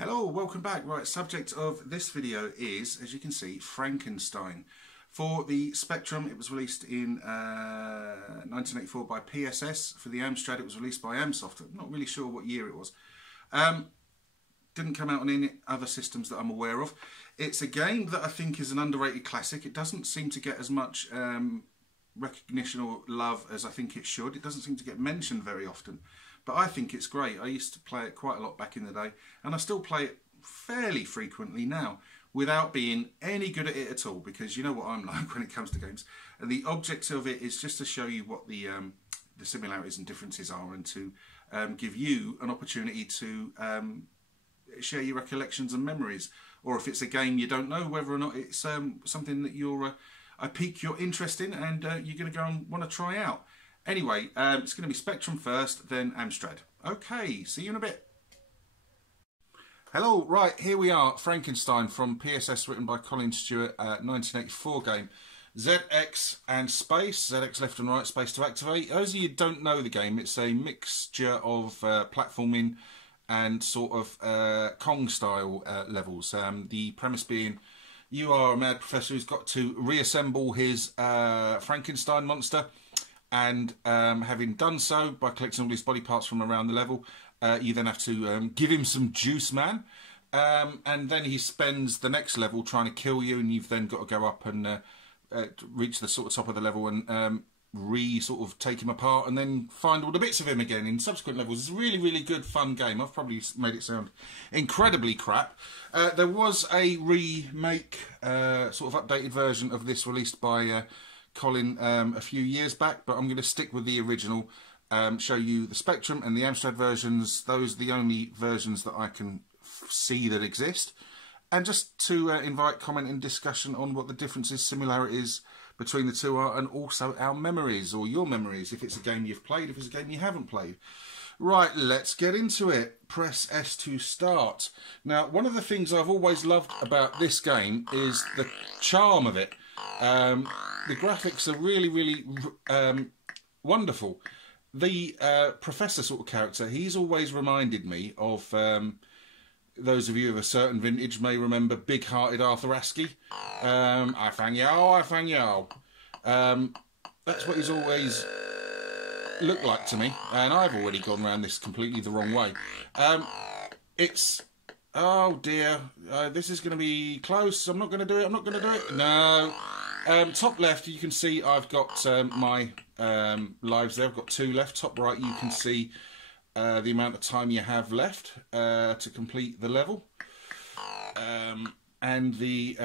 Hello, welcome back. Right, subject of this video is, as you can see, Frankenstein. For the Spectrum, it was released in 1984 by PSS. For the Amstrad, it was released by Amsoft. I'm not really sure what year it was. Didn't come out on any other systems that I'm aware of. It's a game that I think is an underrated classic. It doesn't seem to get as much recognition or love as I think it should. It doesn't seem to get mentioned very often. But I think it's great. I used to play it quite a lot back in the day, and I still play it fairly frequently now without being any good at it at all, because you know what I'm like when it comes to games. And the object of it is just to show you what the similarities and differences are, and to give you an opportunity to share your recollections and memories. Or if it's a game you don't know whether or not it's something that you're pique your interest in and you're going to go and want to try out. Anyway, it's going to be Spectrum first, then Amstrad. Okay, see you in a bit. Hello, right, here we are, Frankenstein from PSS, written by Colin Stewart, 1984 game. ZX and space, ZX left and right, space to activate. Those of you who don't know the game, it's a mixture of platforming and sort of Kong-style levels. The premise being you are a mad professor who's got to reassemble his Frankenstein monster. And having done so by collecting all these body parts from around the level, you then have to give him some juice, man. And then he spends the next level trying to kill you, and you've then got to go up and reach the sort of top of the level and sort of take him apart and then find all the bits of him again in subsequent levels. It's a really, really good, fun game. I've probably made it sound incredibly crap. There was a remake, sort of updated version of this released by Colin a few years back, but I'm going to stick with the original, show you the Spectrum and the Amstrad versions. Those are the only versions that I can see that exist, and just to invite comment and discussion on what the differences, similarities between the two are, and also our memories, or your memories, if it's a game you've played, if it's a game you haven't played. Right, let's get into it. Press S to start. Now, one of the things I've always loved about this game is the charm of it. The graphics are really, really wonderful. The professor sort of character, he's always reminded me of, those of you of a certain vintage may remember big-hearted Arthur Askey. I fang yo, I fang yo. That's what he's always looked like to me, and I've already gone around this completely the wrong way. It's... oh dear, this is going to be close. I'm not going to do it, I'm not going to do it. No. Top left, you can see I've got my lives there. I've got 2 left. Top right, you can see the amount of time you have left to complete the level. And the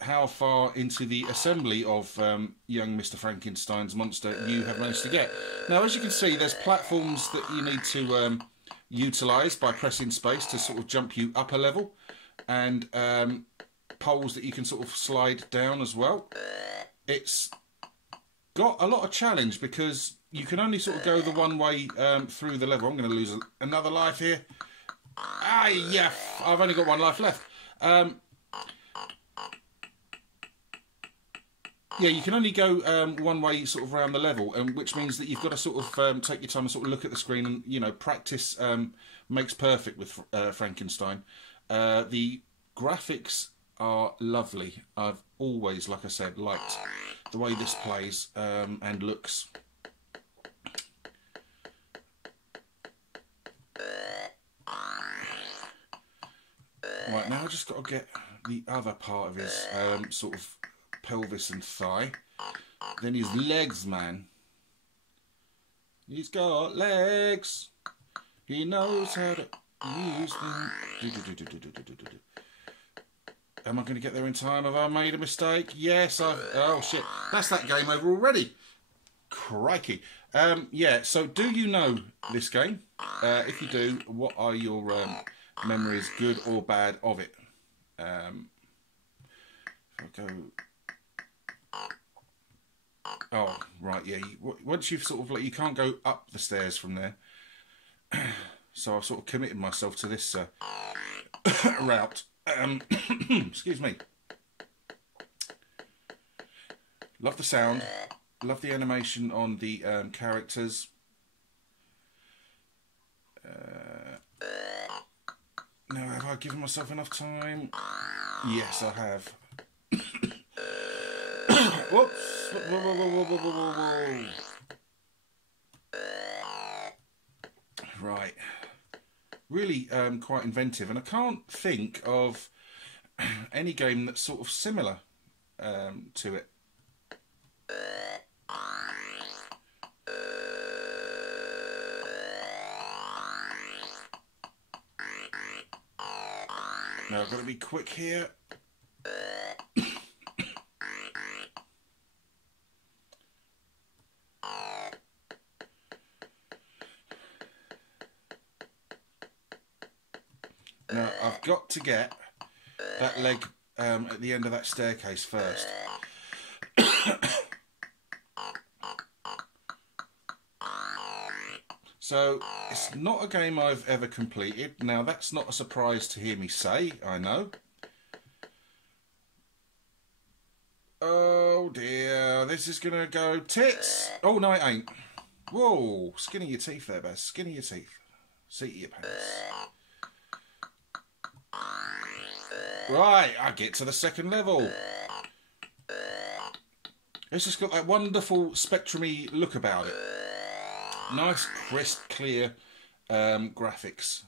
how far into the assembly of young Mr. Frankenstein's monster you have managed to get. Now, as you can see, there's platforms that you need to utilise by pressing space to sort of jump you up a level, and poles that you can sort of slide down as well. It's got a lot of challenge because you can only sort of go the one way through the level. I'm going to lose another life here. Ah, yeah, I've only got 1 life left. Yeah, you can only go one way sort of around the level, which means that you've got to sort of take your time and sort of look at the screen, and, you know, practice makes perfect with Frankenstein. The graphics are lovely. I've always, like I said, liked the way this plays and looks. Right, now I've just got to get the other part of his sort of pelvis and thigh. Then his legs, man. He's got legs. He knows how to use them. Am I going to get there in time? Have I made a mistake? Yes, oh shit. That's that game over already. Crikey. Yeah, so do you know this game? If you do, what are your memories, good or bad, of it? If I go... oh, right, yeah. Once you've sort of, like, you can't go up the stairs from there. So I've sort of committed myself to this route. Excuse me. Love the sound. Love the animation on the characters. Now, have I given myself enough time? Yes, I have. Whoops. Whoa. Right. Really quite inventive, and I can't think of any game that's sort of similar to it. Now I've got to be quick here. Now I've got to get that leg at the end of that staircase first. So, it's not a game I've ever completed. Now, that's not a surprise to hear me say, I know. Oh dear, this is going to go tits. Oh, no, it ain't. Whoa, skin of your teeth there, Baz. Skin of your teeth. Seat of your pants. Right, I get to the second level. It's just got that wonderful spectrum-y look about it. Nice, crisp, clear graphics.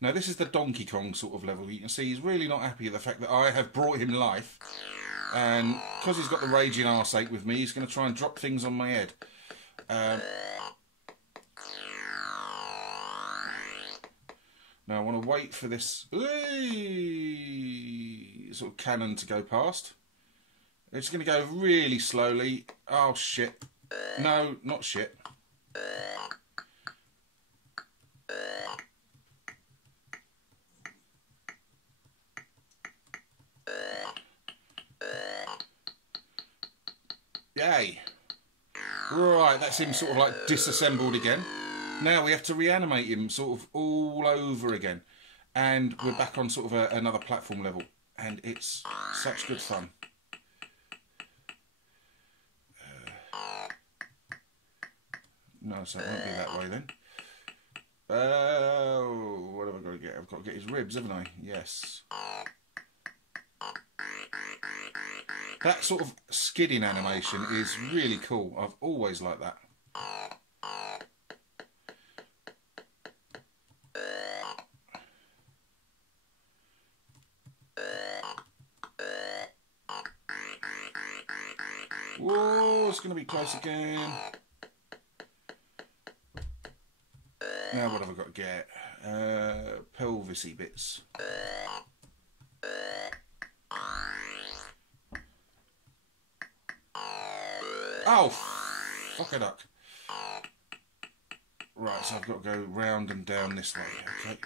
Now, this is the Donkey Kong sort of level. You can see he's really not happy at the fact that I have brought him life. And because he's got the raging arseache with me, he's going to try and drop things on my head. Now, I want to wait for this sort of cannon to go past. It's going to go really slowly. Oh, shit. No, not shit. Yay. Right, that's him sort of like disassembled again. Now we have to reanimate him sort of all over again. And we're back on sort of another platform level. And it's such good fun. No, so it won't be that way then. What have I got to get? I've got to get his ribs, haven't I? Yes. That sort of skidding animation is really cool. I've always liked that. Whoa, it's going to be close again. Now what have I got to get? Pelvis-y bits. Oh, fuck it up. Right, so I've got to go round and down this way, okay.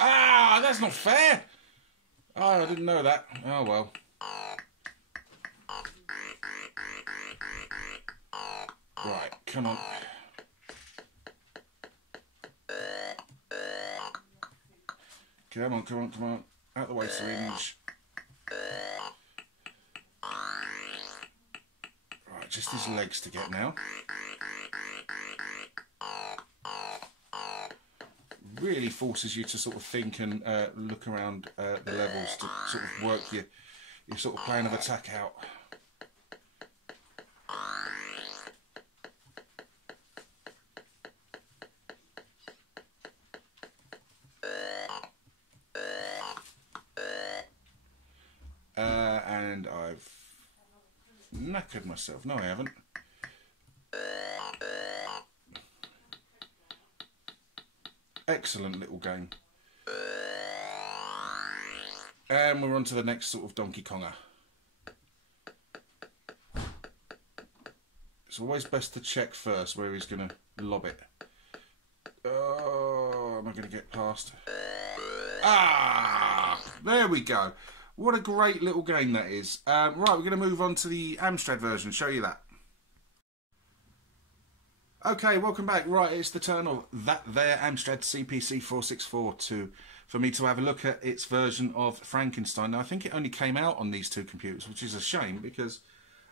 Ah, that's not fair. Oh, I didn't know that. Oh, well. Right, come on. Come on, come on, come on. Out the way, syringe. Right, just his legs to get now. Really forces you to sort of think and look around the levels to sort of work your sort of plan of attack out. And I've knackered myself. No, I haven't. Excellent little game. And we're on to the next sort of Donkey Konger. It's always best to check first where he's going to lob it. Oh, am I going to get past? Ah! There we go. What a great little game that is. Right, we're going to move on to the Amstrad version, show you that. Okay, welcome back. Right, it's the turn of that there Amstrad CPC 464 to for me to have a look at its version of Frankenstein. Now, I think it only came out on these two computers, which is a shame, because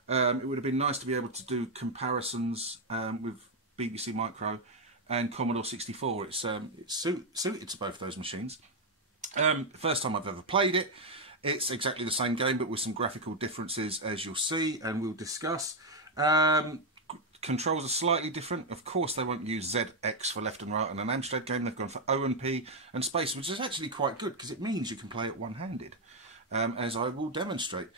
it would have been nice to be able to do comparisons with BBC Micro and Commodore 64. It's suited to both those machines. First time I've ever played it. It's exactly the same game, but with some graphical differences, as you'll see, and we'll discuss. Controls are slightly different. Of course, they won't use ZX for left and right on an Amstrad game. They've gone for O and P and space, which is actually quite good, because it means you can play it one-handed, as I will demonstrate.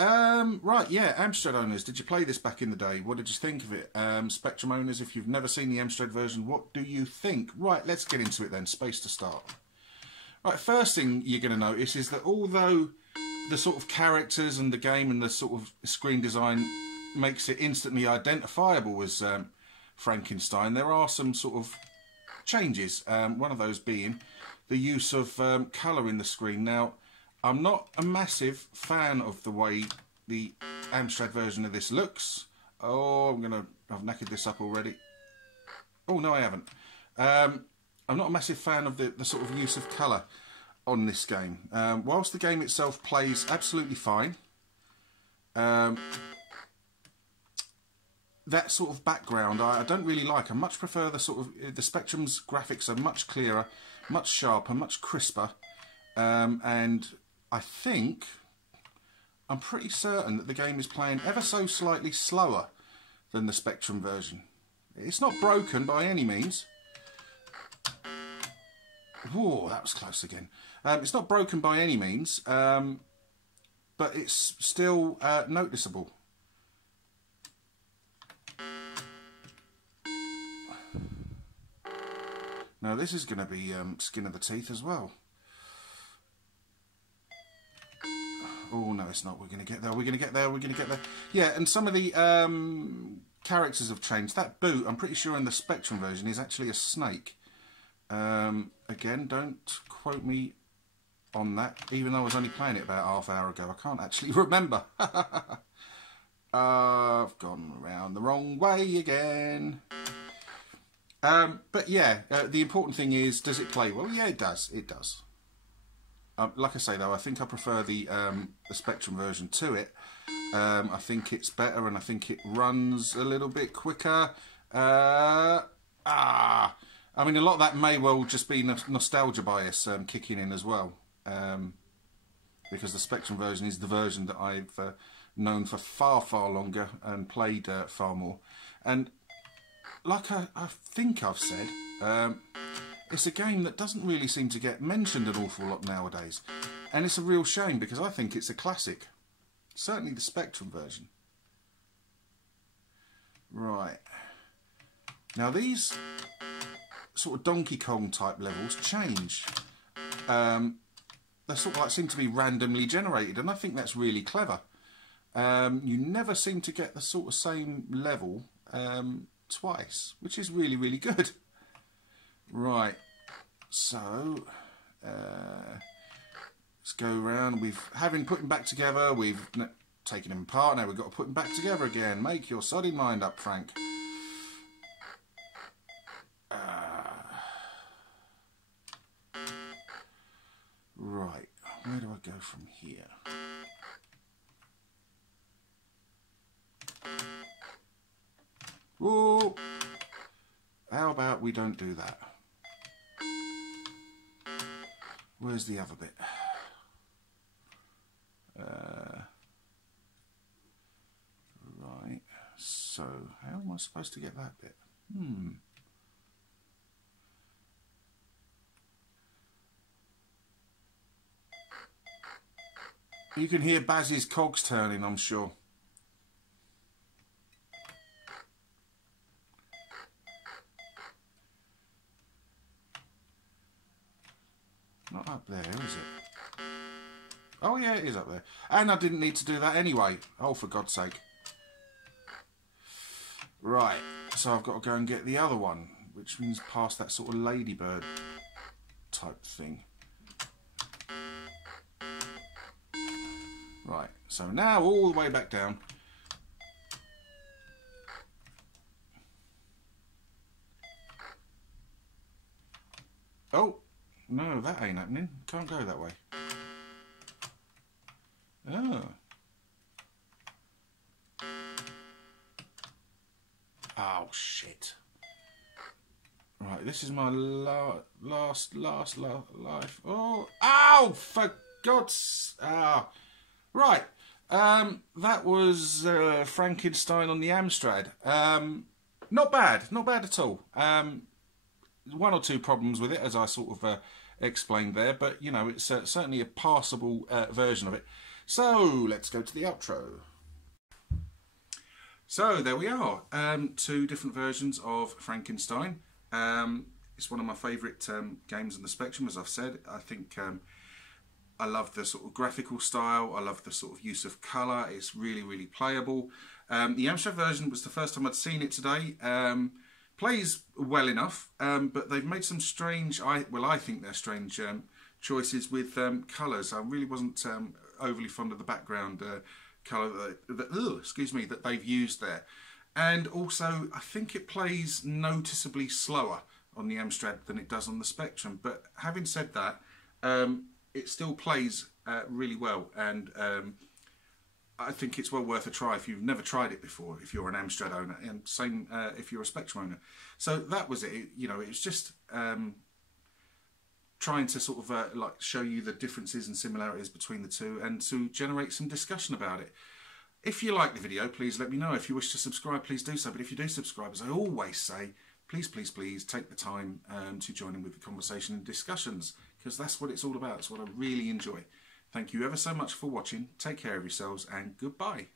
Right, yeah, Amstrad owners, did you play this back in the day? What did you think of it? Spectrum owners, if you've never seen the Amstrad version, what do you think? Right, let's get into it then. Space to start. Right, first thing you're going to notice is that although the sort of characters and the game and the sort of screen design makes it instantly identifiable as Frankenstein, there are some sort of changes. One of those being the use of colour in the screen. Now, I'm not a massive fan of the way the Amstrad version of this looks. Oh, I've knackered this up already. Oh, no, I haven't. I'm not a massive fan of the sort of use of colour on this game. Whilst the game itself plays absolutely fine, that sort of background I don't really like. I much prefer the sort of, the Spectrum's graphics are much clearer, much sharper, much crisper, and I'm pretty certain that the game is playing ever so slightly slower than the Spectrum version. It's not broken by any means. Whoa, that was close again. It's not broken by any means, but it's still noticeable. Now this is going to be skin of the teeth as well. Oh no, it's not. We're going to get there. We're going to get there. We're going to get there. Yeah, and some of the characters have changed. That boot, I'm pretty sure in the Spectrum version, is actually a snake. Again, don't quote me on that, even though I was only playing it about half an hour ago. I can't actually remember. I've gone around the wrong way again. But yeah, the important thing is, does it play well? Yeah, it does. It does. Like I say, though, I think I prefer the Spectrum version to it. I think it's better, and I think it runs a little bit quicker. I mean, a lot of that may well just be nostalgia bias kicking in as well, because the Spectrum version is the version that I've known for far, far longer and played far more. And like I think I've said, it's a game that doesn't really seem to get mentioned an awful lot nowadays. And it's a real shame, because I think it's a classic. Certainly the Spectrum version. Right. Now these sort of Donkey Kong type levels change. They sort of like seem to be randomly generated, and I think that's really clever. You never seem to get the sort of same level twice, which is really, really good. Right, so let's go around. Having put them back together, we've taken them apart, now we've got to put them back together again. Make your sodding mind up, Frank. Right, where do I go from here? Whoa! How about we don't do that? Where's the other bit? Right, so how am I supposed to get that bit? You can hear Baz's cogs turning, I'm sure. Not up there, is it? Oh yeah, it is up there. And I didn't need to do that anyway. Oh, for God's sake. Right, so I've got to go and get the other one, which means past that sort of ladybird type thing. Right, so now all the way back down. Oh, No, that ain't happening. Can't go that way. Oh. Oh, shit. Right, this is my last life. Oh, ow! For God's... Ah. Right. That was Frankenstein on the Amstrad. Not bad at all. One or two problems with it, as I sort of explained there, but you know, it's certainly a passable version of it. So let's go to the outro. So there we are, two different versions of Frankenstein. It's one of my favourite games on the Spectrum, as I've said. I think I love the sort of graphical style, I love the sort of use of colour, it's really, really playable. The Amstrad version was the first time I'd seen it today. Plays well enough, but they've made some strange, I think they're strange choices with colours. I really wasn't overly fond of the background colour that they've used there. And also, I think it plays noticeably slower on the Amstrad than it does on the Spectrum. But having said that, it still plays really well, and I think it's well worth a try if you've never tried it before, if you're an Amstrad owner, and same if you're a Spectrum owner. So that was it. You know, it was just trying to sort of like show you the differences and similarities between the two, and to generate some discussion about it. If you like the video, please let me know. If you wish to subscribe, please do so. But if you do subscribe, as I always say, please, please, please take the time to join in with the conversation and discussions, because that's what it's all about. It's what I really enjoy. Thank you ever so much for watching. Take care of yourselves, and goodbye.